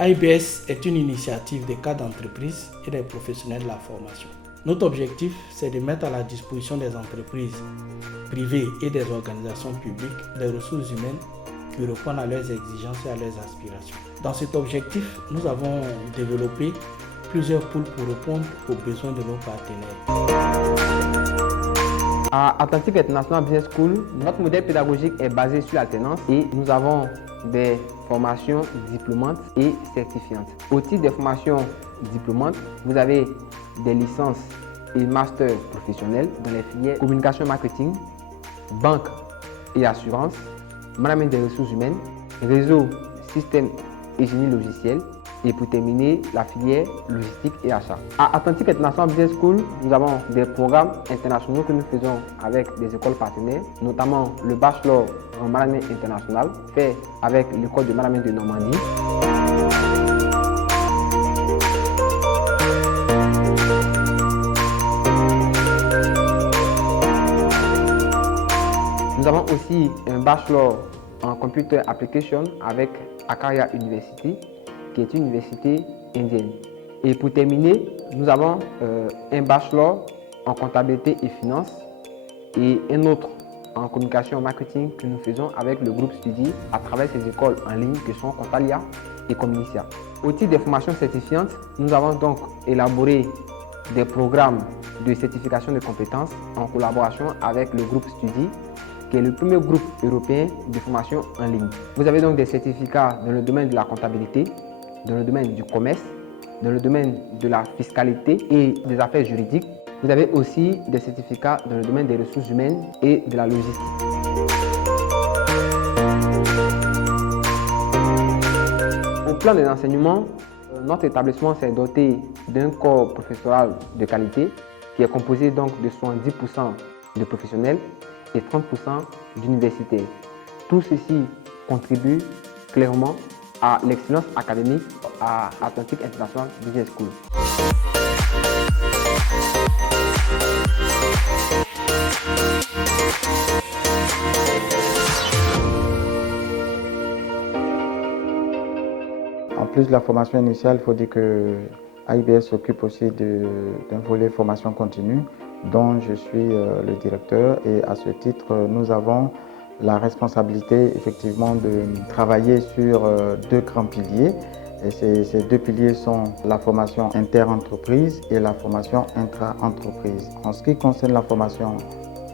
AIBS est une initiative des cadres d'entreprise et des professionnels de la formation. Notre objectif, c'est de mettre à la disposition des entreprises privées et des organisations publiques des ressources humaines qui répondent à leurs exigences et à leurs aspirations. Dans cet objectif, nous avons développé plusieurs pôles pour répondre aux besoins de nos partenaires. À Atlantic International Business School, notre modèle pédagogique est basé sur l'alternance et nous avons des formations diplômantes et certifiantes. Au titre des formations diplômantes, vous avez des licences et masters professionnels dans les filières communication marketing, banque et assurance, management des ressources humaines, réseau, système et génie logiciel. Et pour terminer, la filière logistique et achat. À Atlantic International Business School, nous avons des programmes internationaux que nous faisons avec des écoles partenaires, notamment le bachelor en management international, fait avec l'école de management de Normandie. Nous avons aussi un bachelor en computer application avec Akaria University, qui est une université indienne. Et pour terminer, nous avons un bachelor en comptabilité et finance et un autre en communication et marketing que nous faisons avec le groupe Studi à travers ces écoles en ligne que sont Contalia et Communicia. Au titre des formations certifiantes, nous avons donc élaboré des programmes de certification de compétences en collaboration avec le groupe Studi, qui est le premier groupe européen de formation en ligne. Vous avez donc des certificats dans le domaine de la comptabilité, dans le domaine du commerce, dans le domaine de la fiscalité et des affaires juridiques. Vous avez aussi des certificats dans le domaine des ressources humaines et de la logistique. Au plan des enseignements, notre établissement s'est doté d'un corps professoral de qualité qui est composé donc de 70% de professionnels et 30% d'universitaires. Tout ceci contribue clairement à l'excellence académique à Atlantic International Business School. En plus de la formation initiale, il faut dire que AIBS s'occupe aussi d'un volet formation continue dont je suis le directeur, et à ce titre, nous avons la responsabilité effectivement de travailler sur deux grands piliers. Et ces deux piliers sont la formation inter-entreprise et la formation intra-entreprise. En ce qui concerne la formation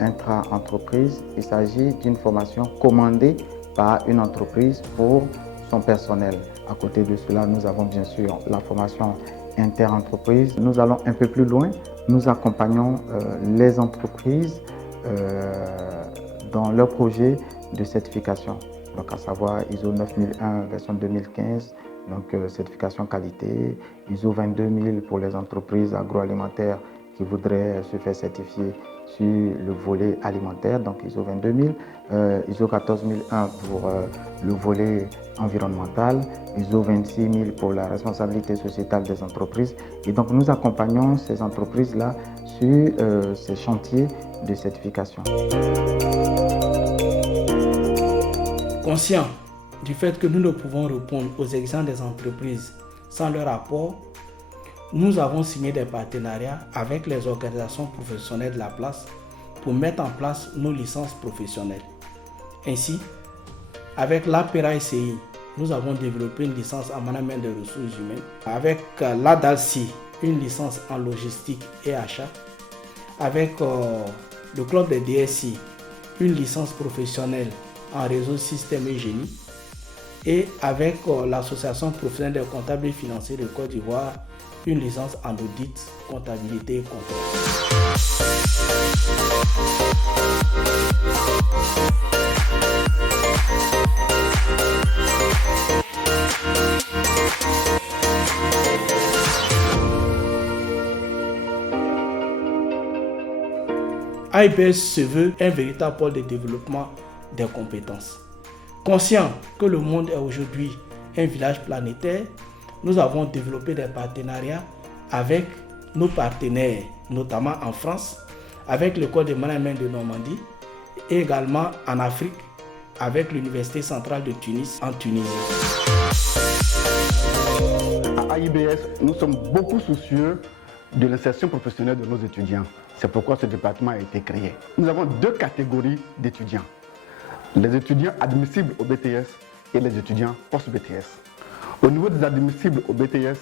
intra-entreprise, il s'agit d'une formation commandée par une entreprise pour son personnel. À côté de cela, nous avons bien sûr la formation inter-entreprise. Nous allons un peu plus loin. Nous accompagnons les entreprises dans leur projet de certification, donc à savoir ISO 9001 version 2015, donc certification qualité, ISO 22000 pour les entreprises agroalimentaires qui voudraient se faire certifier sur le volet alimentaire, donc ISO 22000, ISO 14001 pour le volet environnemental, ISO 26000 pour la responsabilité sociétale des entreprises. Et donc nous accompagnons ces entreprises-là sur ces chantiers de certification. Conscient du fait que nous ne pouvons répondre aux exigences des entreprises sans leur apport, nous avons signé des partenariats avec les organisations professionnelles de la place pour mettre en place nos licences professionnelles. Ainsi, avec l'APERA-SCI, nous avons développé une licence en management des ressources humaines. Avec l'ADALCI, une licence en logistique et achat. Avec le club des DSI, une licence professionnelle en réseau, système et génie. Et avec l'association professionnelle des comptables et financiers de Côte d'Ivoire, une licence en audit, comptabilité et contrôle. AIBS se veut un véritable pôle de développement des compétences. Conscient que le monde est aujourd'hui un village planétaire, nous avons développé des partenariats avec nos partenaires, notamment en France, avec l'école de management de Normandie et également en Afrique avec l'Université centrale de Tunis en Tunisie. À IBS, nous sommes beaucoup soucieux de l'insertion professionnelle de nos étudiants. C'est pourquoi ce département a été créé. Nous avons deux catégories d'étudiants. Les étudiants admissibles au BTS et les étudiants post-BTS. Au niveau des admissibles au BTS,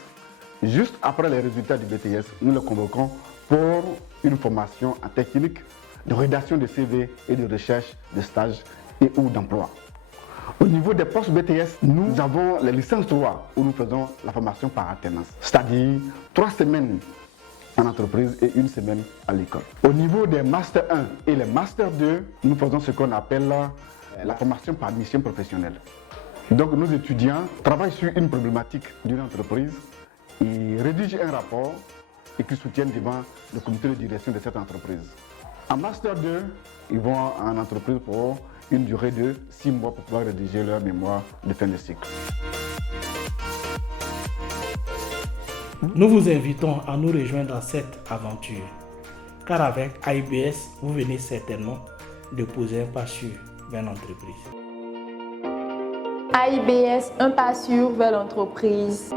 juste après les résultats du BTS, nous les convoquons pour une formation en technique de rédaction de CV et de recherche de stage et ou d'emploi. Au niveau des post-BTS, nous avons les licences 3 où nous faisons la formation par alternance, c'est-à-dire 3 semaines en entreprise et 1 semaine à l'école. Au niveau des Master 1 et les Master 2, nous faisons ce qu'on appelle la formation par mission professionnelle. Donc nos étudiants travaillent sur une problématique d'une entreprise, ils rédigent un rapport et qu'ils soutiennent devant le comité de direction de cette entreprise. En Master 2, ils vont en entreprise pour une durée de 6 mois pour pouvoir rédiger leur mémoire de fin de cycle. Nous vous invitons à nous rejoindre dans cette aventure, car avec IBS, vous venez certainement de poser un pas sûr vers l'entreprise. IBS, un pas sûr vers l'entreprise.